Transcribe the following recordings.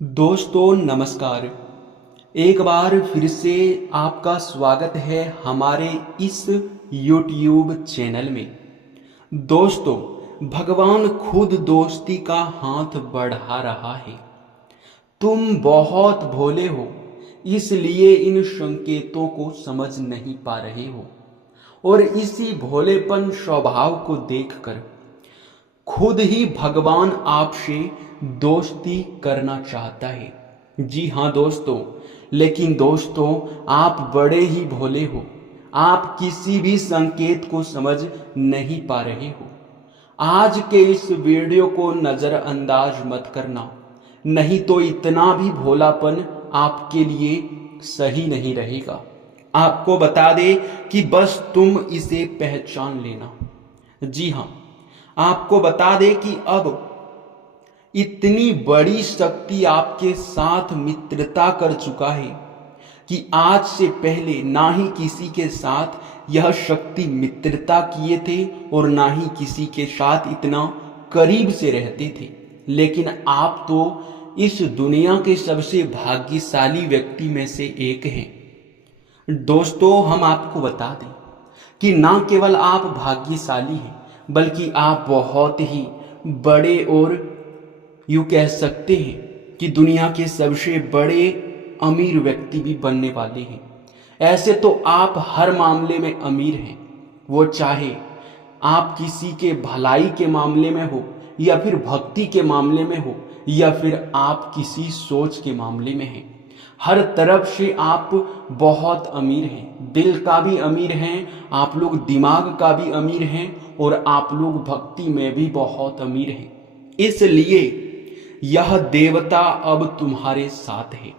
दोस्तों नमस्कार। एक बार फिर से आपका स्वागत है हमारे इस YouTube चैनल में। दोस्तों, भगवान खुद दोस्ती का हाथ बढ़ा रहा है। तुम बहुत भोले हो, इसलिए इन संकेतों को समझ नहीं पा रहे हो, और इसी भोलेपन स्वभाव को देखकर खुद ही भगवान आपसे दोस्ती करना चाहता है। जी हाँ दोस्तों, लेकिन दोस्तों आप बड़े ही भोले हो। आप किसी भी संकेत को समझ नहीं पा रहे हो। आज के इस वीडियो को नजरअंदाज मत करना, नहीं तो इतना भी भोलापन आपके लिए सही नहीं रहेगा। आपको बता दे कि बस तुम इसे पहचान लेना। जी हाँ, आपको बता दे कि अब इतनी बड़ी शक्ति आपके साथ मित्रता कर चुका है कि आज से पहले ना ही किसी के साथ यह शक्ति मित्रता किए थे और ना ही किसी के साथ इतना करीब से रहते थे। लेकिन आप तो इस दुनिया के सबसे भाग्यशाली व्यक्ति में से एक हैं। दोस्तों, हम आपको बता दें कि ना केवल आप भाग्यशाली हैं, बल्कि आप बहुत ही बड़े और यूँ कह सकते हैं कि दुनिया के सबसे बड़े अमीर व्यक्ति भी बनने वाले हैं। ऐसे तो आप हर मामले में अमीर हैं, वो चाहे आप किसी के भलाई के मामले में हो, या फिर भक्ति के मामले में हो, या फिर आप किसी सोच के मामले में हैं। हर तरफ से आप बहुत अमीर हैं। दिल का भी अमीर हैं आप लोग, दिमाग का भी अमीर हैं, और आप लोग भक्ति में भी बहुत अमीर हैं। इसलिए यह देवता अब तुम्हारे साथ है।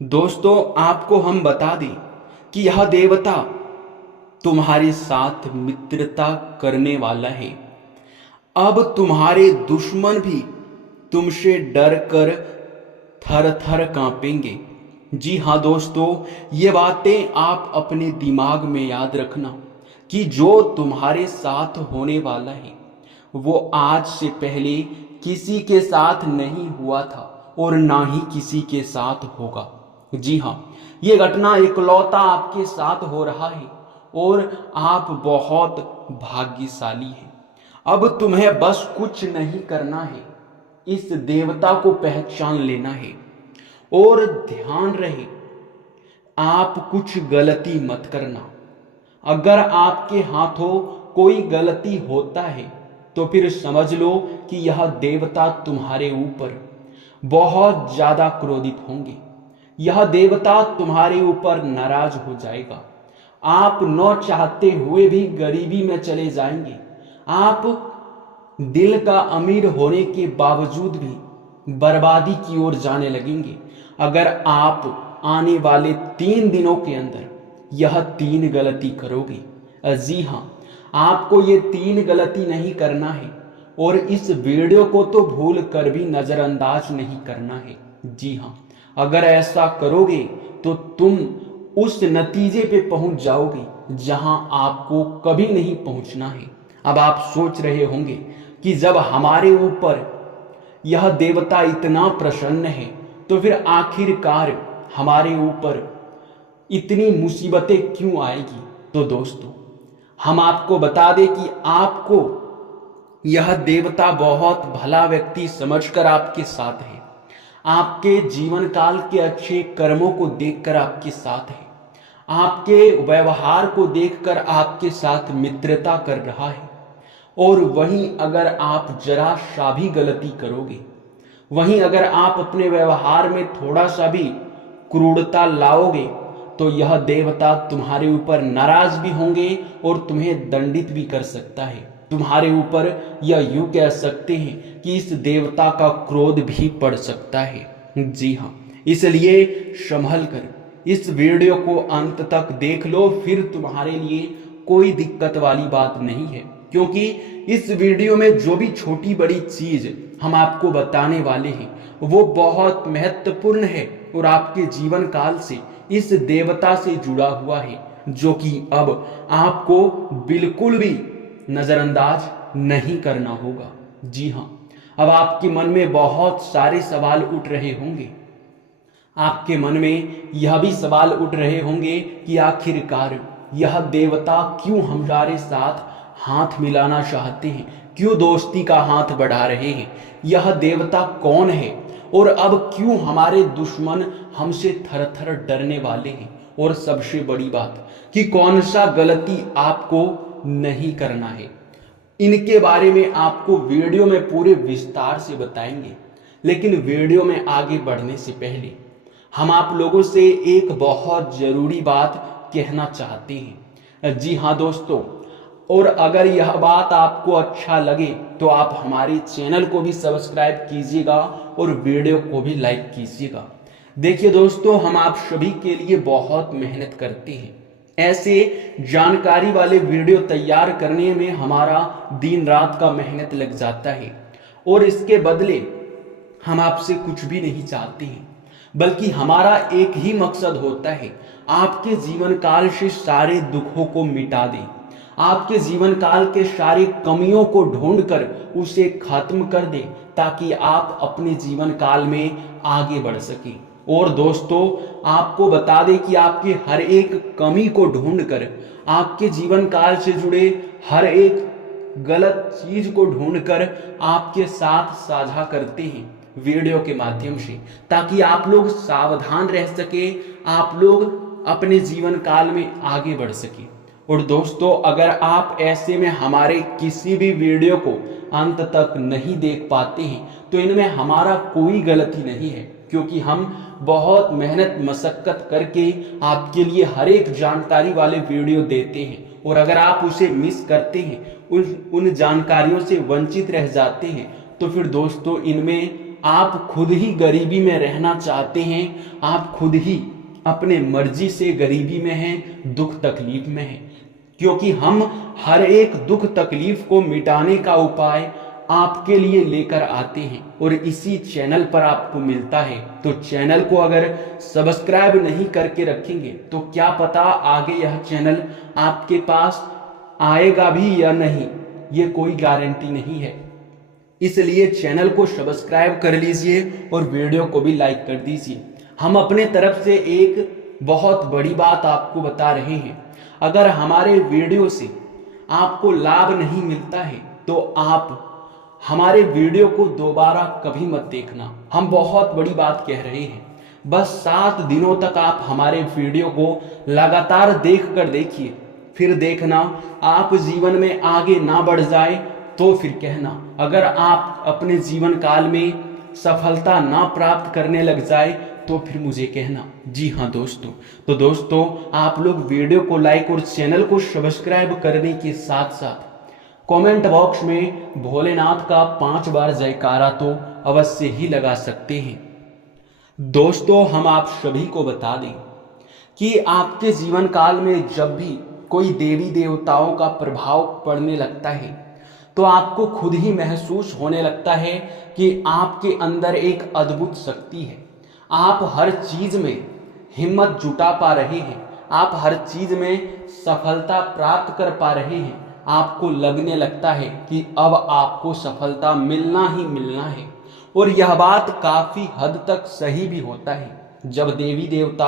दोस्तों, आपको हम बता दें कि यह देवता तुम्हारे साथ मित्रता करने वाला है। अब तुम्हारे दुश्मन भी तुमसे डर कर थर थर कांपेंगे। जी हाँ दोस्तों, ये बातें आप अपने दिमाग में याद रखना कि जो तुम्हारे साथ होने वाला है वो आज से पहले किसी के साथ नहीं हुआ था और ना ही किसी के साथ होगा। जी हाँ, ये घटना इकलौता आपके साथ हो रहा है और आप बहुत भाग्यशाली हैं। अब तुम्हें बस कुछ नहीं करना है, इस देवता को पहचान लेना है। और ध्यान रहे, आप कुछ गलती मत करना। अगर आपके हाथों कोई गलती होता है तो फिर समझ लो कि यह देवता तुम्हारे ऊपर बहुत ज्यादा क्रोधित होंगे। यह देवता तुम्हारे ऊपर नाराज हो जाएगा। आप न चाहते हुए भी गरीबी में चले जाएंगे। आप दिल का अमीर होने के बावजूद भी बर्बादी की ओर जाने लगेंगे अगर आप आने वाले 3 दिनों के अंदर यह 3 गलती करोगे। जी हाँ, आपको ये 3 गलती नहीं करना है, और इस वीडियो को तो भूल कर भी नजरअंदाज नहीं करना है। जी हाँ, अगर ऐसा करोगे तो तुम उस नतीजे पे पहुंच जाओगे जहां आपको कभी नहीं पहुंचना है। अब आप सोच रहे होंगे कि जब हमारे ऊपर यह देवता इतना प्रसन्न है तो फिर आखिरकार हमारे ऊपर इतनी मुसीबतें क्यों आएगी। तो दोस्तों, हम आपको बता दें कि आपको यह देवता बहुत भला व्यक्ति समझकर आपके साथ है। आपके जीवन काल के अच्छे कर्मों को देखकर आपके साथ है। आपके व्यवहार को देखकर आपके साथ मित्रता कर रहा है। और वहीं अगर आप जरा सा भी गलती करोगे, वहीं अगर आप अपने व्यवहार में थोड़ा सा भी क्रूरता लाओगे, तो यह देवता तुम्हारे ऊपर नाराज भी होंगे और तुम्हें दंडित भी कर सकता है। तुम्हारे ऊपर यह यूं कह सकते हैं कि इस देवता का क्रोध भी पड़ सकता है। जी हाँ, इसलिए संभल कर इस वीडियो को अंत तक देख लो, फिर तुम्हारे लिए कोई दिक्कत वाली बात नहीं है। क्योंकि इस वीडियो में जो भी छोटी बड़ी चीज हम आपको बताने वाले हैं वो बहुत महत्वपूर्ण है और आपके जीवन काल से इस देवता से जुड़ा हुआ है, जो कि अब आपको बिल्कुल भी नजरअंदाज नहीं करना होगा। जी हाँ, अब आपके मन में बहुत सारे सवाल उठ रहे होंगे। आपके मन में यह भी सवाल उठ रहे होंगे कि आखिरकार यह देवता क्यों हमारे साथ हाथ मिलाना चाहते हैं, क्यों दोस्ती का हाथ बढ़ा रहे हैं, यह देवता कौन है और अब क्यों हमारे दुश्मन हमसे थर थर डरने वाले हैं। और सबसे बड़ी बात कि कौन सा गलती आपको नहीं करना है। इनके बारे में आपको वीडियो में पूरे विस्तार से बताएंगे। लेकिन वीडियो में आगे बढ़ने से पहले हम आप लोगों से एक बहुत जरूरी बात कहना चाहते हैं। जी हाँ दोस्तों, और अगर यह बात आपको अच्छा लगे तो आप हमारे चैनल को भी सब्सक्राइब कीजिएगा और वीडियो को भी लाइक कीजिएगा। देखिए दोस्तों, हम आप सभी के लिए बहुत मेहनत करते हैं। ऐसे जानकारी वाले वीडियो तैयार करने में हमारा दिन रात का मेहनत लग जाता है और इसके बदले हम आपसे कुछ भी नहीं चाहते हैं, बल्कि हमारा एक ही मकसद होता है, आपके जीवन काल से सारे दुखों को मिटा दें, आपके जीवन काल के सारे कमियों को ढूंढकर उसे खत्म कर दें, ताकि आप अपने जीवन काल में आगे बढ़ सकें। और दोस्तों, आपको बता दें कि आपके हर एक कमी को ढूंढकर, आपके जीवन काल से जुड़े हर एक गलत चीज को ढूंढकर आपके साथ साझा करते हैं वीडियो के माध्यम से, ताकि आप लोग सावधान रह सके, आप लोग अपने जीवन काल में आगे बढ़ सके। और दोस्तों, अगर आप ऐसे में हमारे किसी भी वीडियो को अंत तक नहीं देख पाते हैं तो इनमें हमारा कोई गलती नहीं है, क्योंकि हम बहुत मेहनत मशक्कत करके आपके लिए हर एक जानकारी वाले वीडियो देते हैं। और अगर आप उसे मिस करते हैं, उन जानकारियों से वंचित रह जाते हैं, तो फिर दोस्तों इनमें आप खुद ही गरीबी में रहना चाहते हैं, आप खुद ही अपने मर्जी से गरीबी में हैं, दुख तकलीफ में हैं। क्योंकि हम हर एक दुख तकलीफ को मिटाने का उपाय आपके लिए लेकर आते हैं और इसी चैनल पर आपको मिलता है। तो चैनल को अगर सब्सक्राइब नहीं करके रखेंगे तो क्या पता आगे यह चैनल आपके पास आएगा भी या नहीं, ये कोई गारंटी नहीं है। इसलिए चैनल को सब्सक्राइब कर लीजिए और वीडियो को भी लाइक कर दीजिए। हम अपने तरफ से एक बहुत बड़ी बात आपको बता रहे हैं, अगर हमारे वीडियो से आपको लाभ नहीं मिलता है तो आप हमारे वीडियो को दोबारा कभी मत देखना। हम बहुत बड़ी बात कह रहे हैं, बस 7 दिनों तक आप हमारे वीडियो को लगातार देख कर देखिए, फिर देखना आप जीवन में आगे ना बढ़ जाए तो फिर कहना। अगर आप अपने जीवन काल में सफलता ना प्राप्त करने लग जाए तो फिर मुझे कहना। जी हाँ दोस्तों, तो दोस्तों आप लोग वीडियो को लाइक और चैनल को सब्सक्राइब करने के साथ साथ कमेंट बॉक्स में भोलेनाथ का 5 बार जयकारा तो अवश्य ही लगा सकते हैं। दोस्तों, हम आप सभी को बता दें कि आपके जीवन काल में जब भी कोई देवी देवताओं का प्रभाव पड़ने लगता है तो आपको खुद ही महसूस होने लगता है कि आपके अंदर एक अद्भुत शक्ति है। आप हर चीज में हिम्मत जुटा पा रहे हैं, आप हर चीज में सफलता प्राप्त कर पा रहे हैं। आपको लगने लगता है कि अब आपको सफलता मिलना ही मिलना है। और यह बात काफी हद तक सही भी होता है। जब देवी देवता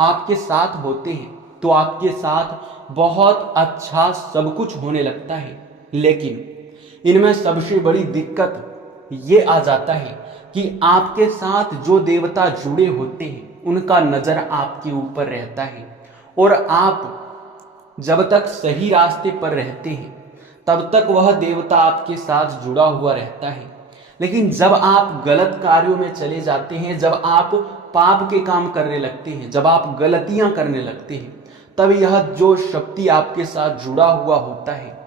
आपके साथ होते हैं तो आपके साथ बहुत अच्छा सब कुछ होने लगता है। लेकिन इनमें सबसे बड़ी दिक्कत ये आ जाता है कि आपके साथ जो देवता जुड़े होते हैं उनका नजर आपके ऊपर रहता है, और आप जब तक सही रास्ते पर रहते हैं तब तक वह देवता आपके साथ जुड़ा हुआ रहता है। लेकिन जब आप गलत कार्यों में चले जाते हैं, जब आप पाप के काम करने लगते हैं, जब आप गलतियां करने लगते हैं, तब यह जो शक्ति आपके साथ जुड़ा हुआ होता है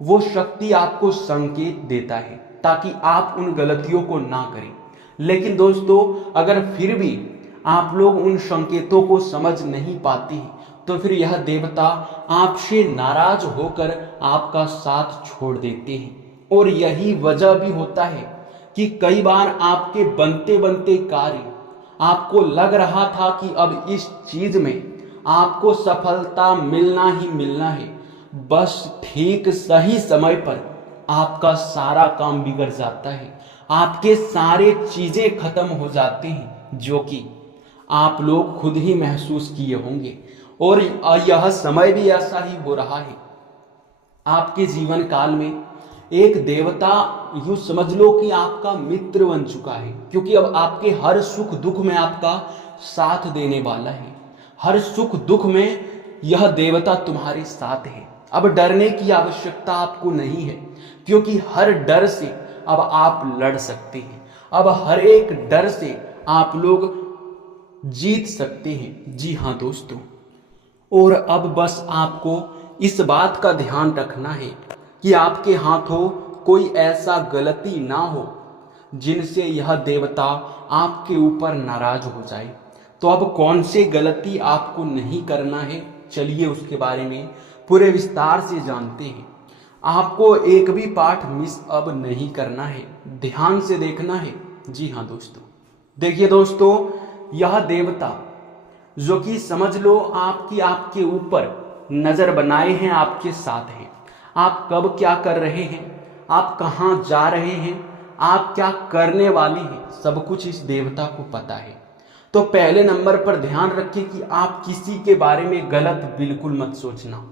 वो शक्ति आपको संकेत देता है ताकि आप उन गलतियों को ना करें। लेकिन दोस्तों, अगर फिर भी आप लोग उन संकेतों को समझ नहीं पाते हैं तो फिर यह देवता आपसे नाराज होकर आपका साथ छोड़ देते हैं। और यही वजह भी होता है कि कई बार आपके बनते बनते कार्य आपको लग रहा था कि अब इस चीज में आपको सफलता मिलना ही मिलना है, बस ठीक सही समय पर आपका सारा काम बिगड़ जाता है, आपके सारे चीजें खत्म हो जाते हैं, जो कि आप लोग खुद ही महसूस किए होंगे। और यह समय भी ऐसा ही हो रहा है। आपके जीवन काल में एक देवता, यूं समझ लो कि आपका मित्र बन चुका है, क्योंकि अब आपके हर सुख दुख में आपका साथ देने वाला है। हर सुख दुख में यह देवता तुम्हारे साथ है। अब डरने की आवश्यकता आपको नहीं है, क्योंकि हर डर से अब आप लड़ सकते हैं। अब हर एक डर से आप लोग जीत सकते हैं। जी हाँ दोस्तों, और अब बस आपको इस बात का ध्यान रखना है कि आपके हाथों कोई ऐसा गलती ना हो जिनसे यह देवता आपके ऊपर नाराज हो जाए। तो अब कौन सी गलती आपको नहीं करना है, चलिए उसके बारे में पूरे विस्तार से जानते हैं। आपको एक भी पाठ मिस अब नहीं करना है, ध्यान से देखना है। जी हाँ दोस्तों, देखिए दोस्तों, यह देवता जो कि समझ लो आपके ऊपर नजर बनाए हैं, आपके साथ है। आप कब क्या कर रहे हैं, आप कहाँ जा रहे हैं, आप क्या करने वाले हैं, सब कुछ इस देवता को पता है। तो पहले नंबर पर ध्यान रखिए कि आप किसी के बारे में गलत बिल्कुल मत सोचना।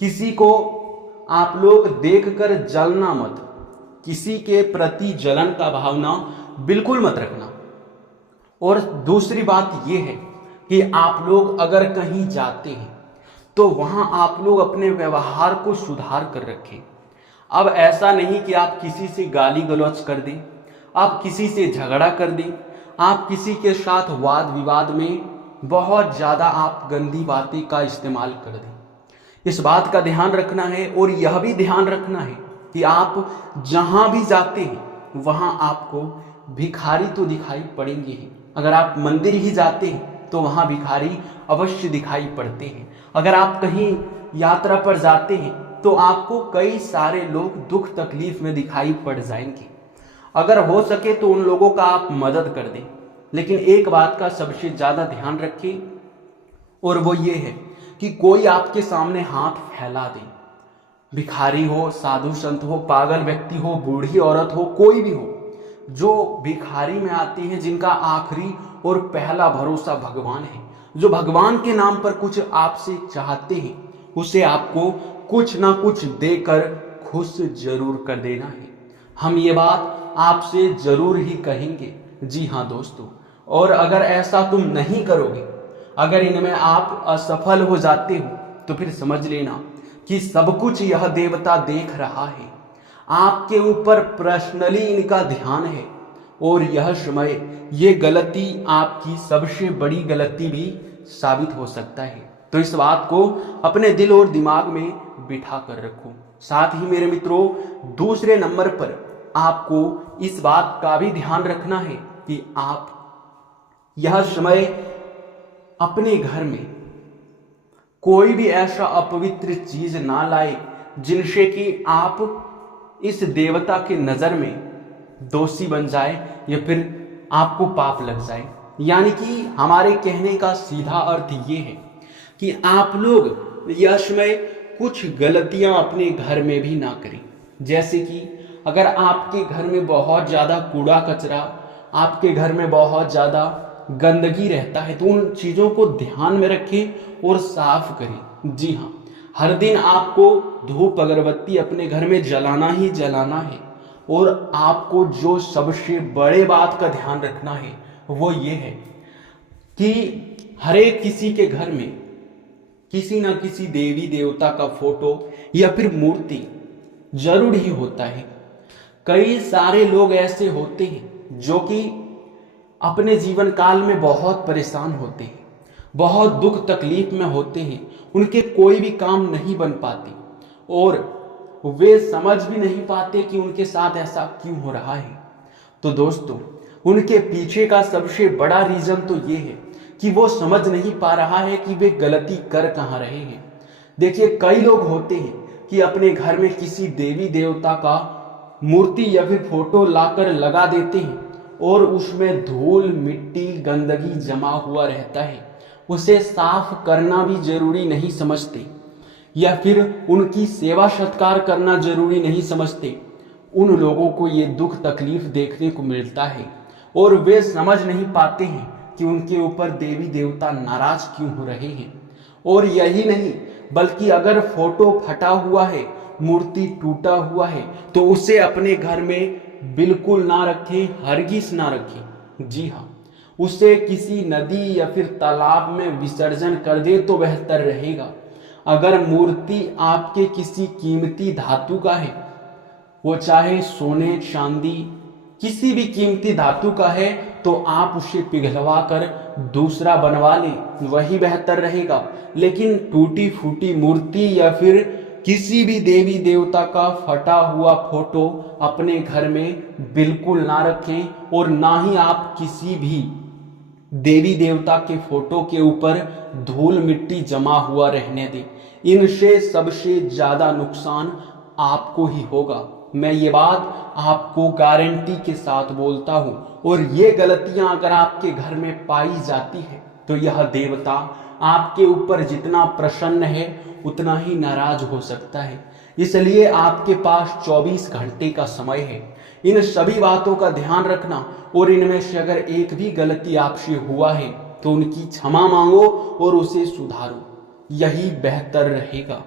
किसी को आप लोग देखकर जलना मत, किसी के प्रति जलन का भावना बिल्कुल मत रखना। और दूसरी बात यह है कि आप लोग अगर कहीं जाते हैं तो वहां आप लोग अपने व्यवहार को सुधार कर रखें। अब ऐसा नहीं कि आप किसी से गाली गलौज कर दें, आप किसी से झगड़ा कर दें, आप किसी के साथ वाद विवाद में बहुत ज़्यादा आप गंदी बातें का इस्तेमाल कर दें। इस बात का ध्यान रखना है। और यह भी ध्यान रखना है कि आप जहां भी जाते हैं वहां आपको भिखारी तो दिखाई पड़ेंगे ही। अगर आप मंदिर ही जाते हैं तो वहां भिखारी अवश्य दिखाई पड़ते हैं। अगर आप कहीं यात्रा पर जाते हैं तो आपको कई सारे लोग दुख तकलीफ में दिखाई पड़ जाएंगे। अगर हो सके तो उन लोगों का आप मदद कर दें, लेकिन एक बात का सबसे ज्यादा ध्यान रखें, और वो ये है कि कोई आपके सामने हाथ फैला दे, भिखारी हो, साधु संत हो, पागल व्यक्ति हो, बूढ़ी औरत हो, कोई भी हो, जो भिखारी में आती है, जिनका आखिरी और पहला भरोसा भगवान है, जो भगवान के नाम पर कुछ आपसे चाहते हैं, उसे आपको कुछ ना कुछ देकर खुश जरूर कर देना है। हम ये बात आपसे जरूर ही कहेंगे। जी हाँ दोस्तों, और अगर ऐसा तुम नहीं करोगे, अगर इनमें आप असफल हो जाते हो, तो फिर समझ लेना कि सब कुछ यह देवता देख रहा है। आपके ऊपर पर्सनली इनका ध्यान है, और यह समय ये गलती आपकी सबसे बड़ी गलती भी साबित हो सकता है। तो इस बात को अपने दिल और दिमाग में बिठा कर रखो। साथ ही मेरे मित्रों, दूसरे नंबर पर आपको इस बात का भी ध्यान रखना है कि आप यह समय अपने घर में कोई भी ऐसा अपवित्र चीज ना लाए जिनसे कि आप इस देवता के नजर में दोषी बन जाए या फिर आपको पाप लग जाए। यानी कि हमारे कहने का सीधा अर्थ ये है कि आप लोग यह समय कुछ गलतियां अपने घर में भी ना करें। जैसे कि अगर आपके घर में बहुत ज्यादा कूड़ा कचरा, आपके घर में बहुत ज्यादा गंदगी रहता है, तो उन चीजों को ध्यान में रखें और साफ करें। जी हाँ, हर दिन आपको धूप अगरबत्ती अपने घर में जलाना ही जलाना है। और आपको जो सबसे बड़े बात का ध्यान रखना है वो ये है कि हर एक किसी के घर में किसी न किसी देवी देवता का फोटो या फिर मूर्ति जरूर ही होता है। कई सारे लोग ऐसे होते हैं जो कि अपने जीवन काल में बहुत परेशान होते हैं, बहुत दुख तकलीफ में होते हैं, उनके कोई भी काम नहीं बन पाते और वे समझ भी नहीं पाते कि उनके साथ ऐसा क्यों हो रहा है। तो दोस्तों, उनके पीछे का सबसे बड़ा रीजन तो ये है कि वो समझ नहीं पा रहा है कि वे गलती कर कहाँ रहे हैं। देखिए, कई लोग होते हैं कि अपने घर में किसी देवी देवता का मूर्ति या फिर फोटो लाकर लगा देते हैं और उसमें धूल मिट्टी गंदगी जमा हुआ रहता है। उसे साफ करना भी जरूरी नहीं समझते या फिर उनकी सेवा सत्कार करना जरूरी नहीं समझते। उन लोगों को ये दुख तकलीफ देखने को मिलता है और वे समझ नहीं पाते हैं कि उनके ऊपर देवी देवता नाराज क्यों हो रहे हैं। और यही नहीं, बल्कि अगर फोटो फटा हुआ है, मूर्ति टूटा हुआ है, तो उसे अपने घर में बिल्कुल ना रखें, हरगिज ना रखें। जी हाँ, उसे किसी नदी या फिर तालाब में विसर्जन कर दे तो बेहतर रहेगा। अगर मूर्ति आपके किसी कीमती धातु का है, वो चाहे सोने चांदी किसी भी कीमती धातु का है, तो आप उसे पिघलवा कर दूसरा बनवा लें, वही बेहतर रहेगा। लेकिन टूटी फूटी मूर्ति या फिर किसी भी देवी देवता का फटा हुआ फोटो अपने घर में बिल्कुल ना रखें और ना ही आप किसी भी देवी देवता के फोटो के ऊपर धूल मिट्टी जमा हुआ रहने दें। इनसे सबसे ज्यादा नुकसान आपको ही होगा। मैं ये बात आपको गारंटी के साथ बोलता हूं। और ये गलतियां अगर आपके घर में पाई जाती है तो यह देवता आपके ऊपर जितना प्रसन्न है उतना ही नाराज हो सकता है। इसलिए आपके पास 24 घंटे का समय है। इन सभी बातों का ध्यान रखना और इनमें से अगर एक भी गलती आपसे हुआ है तो उनकी क्षमा मांगो और उसे सुधारो, यही बेहतर रहेगा।